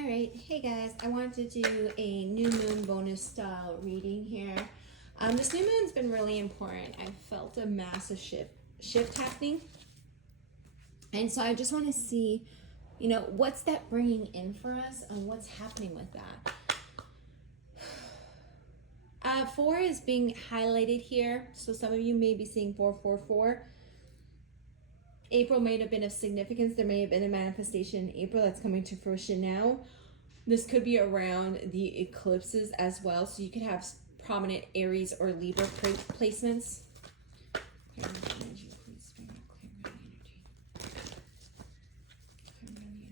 All right, hey guys, I wanted to do a new moon bonus style reading here. This new moon's been really important. I felt a massive shift happening, and so I just want to see, what's that bringing in for us and what's happening with that. 4 is being highlighted here, so some of you may be seeing 444. April may have been of significance. There may have been a manifestation in April that's coming to fruition now. This could be around the eclipses as well, so you could have prominent Aries or Libra placements. Clear the energy, please. Clear the energy. Clear the energy,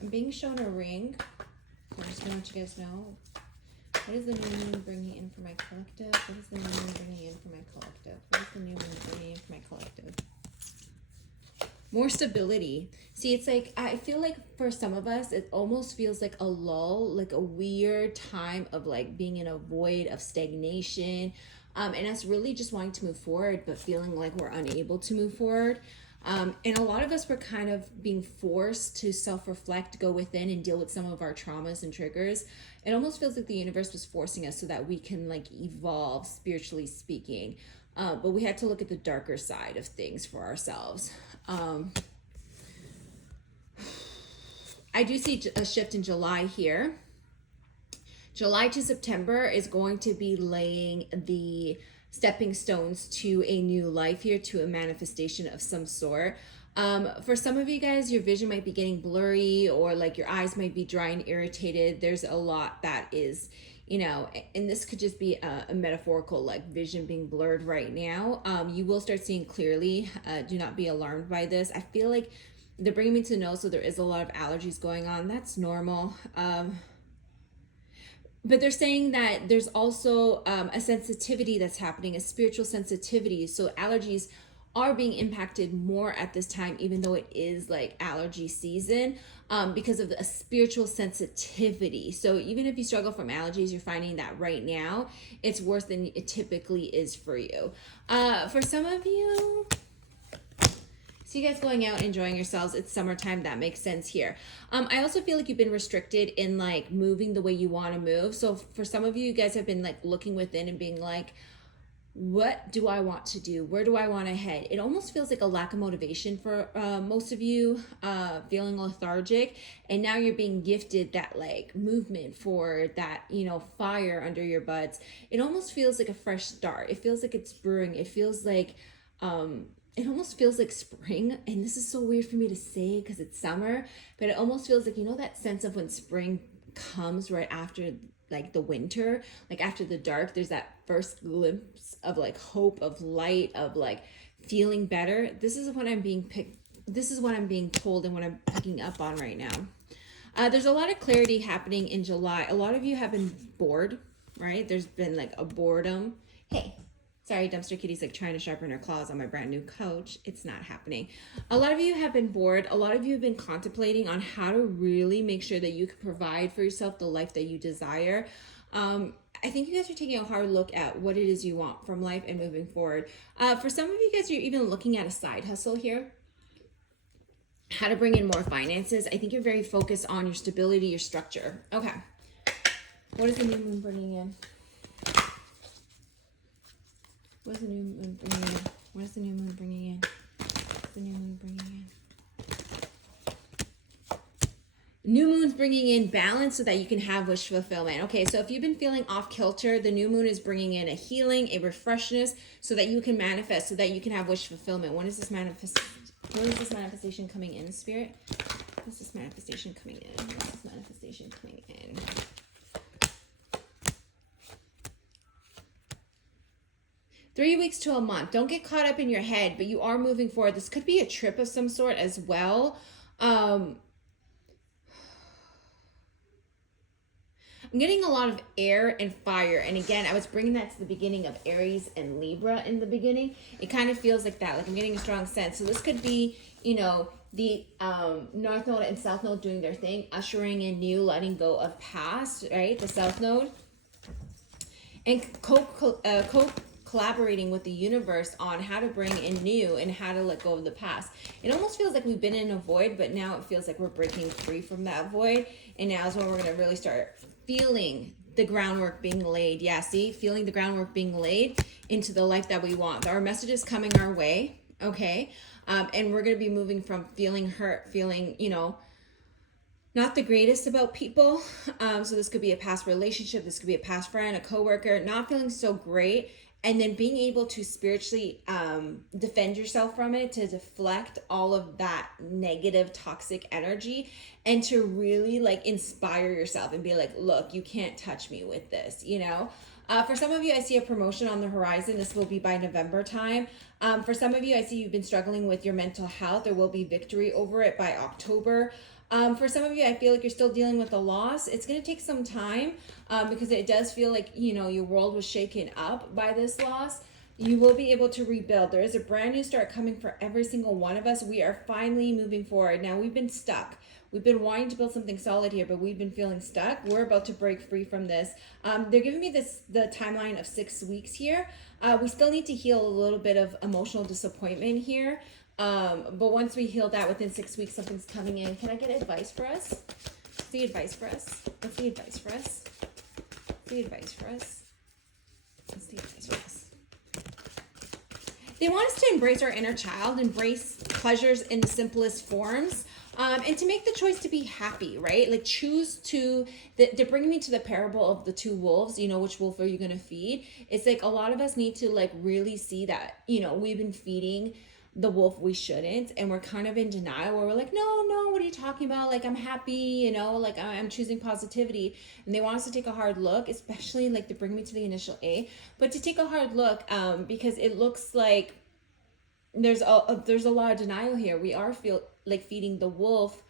I'm being shown a ring, so I'm just going to let you guys know. What is the new moon bringing in for my collective? What is the new moon bringing in for my collective? What is the new moon bringing in for my collective? More stability. See, it's like, I feel like for some of us, it almost feels like a lull, like a weird time of like being in a void of stagnation, and us really just wanting to move forward, but feeling like we're unable to move forward. And a lot of us were kind of being forced to self-reflect, go within and deal with some of our traumas and triggers. It almost feels like the universe was forcing us so that we can like evolve spiritually speaking. But we had to look at the darker side of things for ourselves. I do see a shift in July here. July to September is going to be laying the stepping stones to a new life here, to a manifestation of some sort. For some of you guys, your vision might be getting blurry, or like your eyes might be dry and irritated. There's a lot that is, and this could just be a metaphorical like vision being blurred right now. You will start seeing clearly. Do not be alarmed by this. I feel like they're bringing me to know, so there is a lot of allergies going on. That's normal. But they're saying that there's also a sensitivity that's happening, a spiritual sensitivity. So allergies are being impacted more at this time, even though it is like allergy season, because of a spiritual sensitivity. So even if you struggle from allergies, you're finding that right now it's worse than it typically is for you. For some of you, so you guys going out enjoying yourselves, it's summertime, that makes sense here. I also feel like you've been restricted in like moving the way you want to move. So for some of you, you guys have been like looking within and being like, what do I want to do? Where do I want to head? It almost feels like a lack of motivation for most of you, feeling lethargic. And now you're being gifted that like movement for that, fire under your butts. It almost feels like a fresh start. It feels like it's brewing. It feels like, it almost feels like spring. And this is so weird for me to say because it's summer, but it almost feels like, that sense of when spring comes right after like the winter, like after the dark, there's that first glimpse of like hope, of light, of like feeling better. This is what I'm being told and what I'm picking up on right now. There's a lot of clarity happening in July. A lot of you have been bored, right? There's been like a boredom. Hey, sorry, Dumpster Kitty's like trying to sharpen her claws on my brand new couch. It's not happening. A lot of you have been bored. A lot of you have been contemplating on how to really make sure that you can provide for yourself the life that you desire. I think you guys are taking a hard look at what it is you want from life and moving forward. For some of you guys, you're even looking at a side hustle here. How to bring in more finances. I think you're very focused on your stability, your structure. Okay. What is the new moon bringing in? What is the new moon bringing in? What is the new moon bringing in? What's the new moon bringing in? New moon's bringing in balance so that you can have wish fulfillment. Okay, so if you've been feeling off kilter, the new moon is bringing in a healing, a refreshness, so that you can manifest, so that you can have wish fulfillment. When is this manifestation coming in, Spirit? What's this manifestation coming in? What's this manifestation coming in? Three weeks to a month. Don't get caught up in your head, but you are moving forward. This could be a trip of some sort as well. I'm getting a lot of air and fire. And again, I was bringing that to the beginning of Aries and Libra in the beginning. It kind of feels like that. Like I'm getting a strong sense. So this could be, the North Node and South Node doing their thing, ushering in new, letting go of past, right? The South Node. And collaborating with the universe on how to bring in new and how to let go of the past. It almost feels like we've been in a void, but now it feels like we're breaking free from that void. And now is when we're going to really start feeling the groundwork being laid. Yeah, see, feeling the groundwork being laid into the life that we want. Our message is coming our way, okay? And we're going to be moving from feeling hurt, feeling, not the greatest about people. So this could be a past relationship, this could be a past friend, a coworker, not feeling so great. And then being able to spiritually defend yourself from it, to deflect all of that negative, toxic energy, and to really like inspire yourself and be like, look, you can't touch me with this, For some of you, I see a promotion on the horizon. This will be by November time. For some of you, I see you've been struggling with your mental health. There will be victory over it by October. For some of you, I feel like you're still dealing with a loss. It's going to take some time because it does feel like, your world was shaken up by this loss. You will be able to rebuild. There is a brand new start coming for every single one of us. We are finally moving forward. Now, we've been stuck. We've been wanting to build something solid here, but we've been feeling stuck. We're about to break free from this. They're giving me the timeline of 6 weeks here. We still need to heal a little bit of emotional disappointment here. But once we heal that, within 6 weeks, something's coming in. Can I get advice for us? What's the advice for us? What's the advice for us? What's the advice for us? What's the advice for us? They want us to embrace our inner child, embrace pleasures in the simplest forms, and to make the choice to be happy, right? Like choose to, they're bringing me to the parable of the two wolves, which wolf are you going to feed? It's like a lot of us need to like really see that, we've been feeding the wolf we shouldn't, and we're kind of in denial where we're like, no, what are you talking about? Like, I'm happy, like I'm choosing positivity. And they want us to take a hard look, especially like to bring me to the initial A, but to take a hard look because it looks like there's a lot of denial here. We are feeding the wolf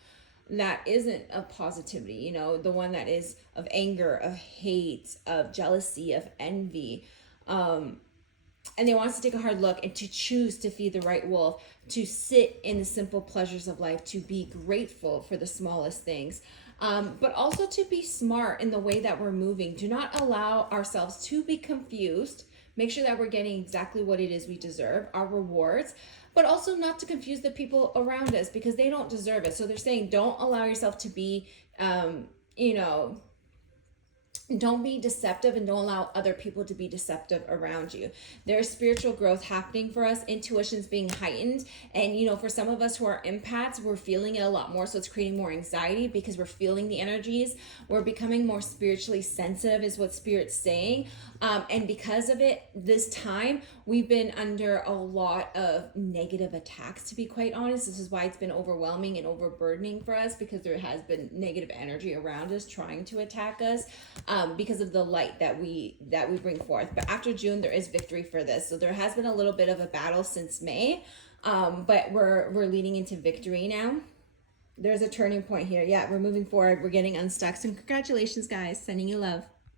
that isn't of positivity, the one that is of anger, of hate, of jealousy, of envy. And they want us to take a hard look and to choose to feed the right wolf, to sit in the simple pleasures of life, to be grateful for the smallest things, but also to be smart in the way that we're moving. Do not allow ourselves to be confused. Make sure that we're getting exactly what it is we deserve, our rewards, but also not to confuse the people around us because they don't deserve it. So they're saying don't allow yourself to be, don't be deceptive, and don't allow other people to be deceptive around you. There's spiritual growth happening for us. Intuition's being heightened. And, for some of us who are empaths, we're feeling it a lot more. So it's creating more anxiety because we're feeling the energies. We're becoming more spiritually sensitive is what Spirit's saying. And because of it, this time, we've been under a lot of negative attacks, to be quite honest. This is why it's been overwhelming and overburdening for us, because there has been negative energy around us trying to attack us. Because of the light that we bring forth. But after June, there is victory for this. So there has been a little bit of a battle since May, but we're leading into victory now. There's a turning point here. Yeah, we're moving forward. We're getting unstuck. So congratulations, guys. Sending you love.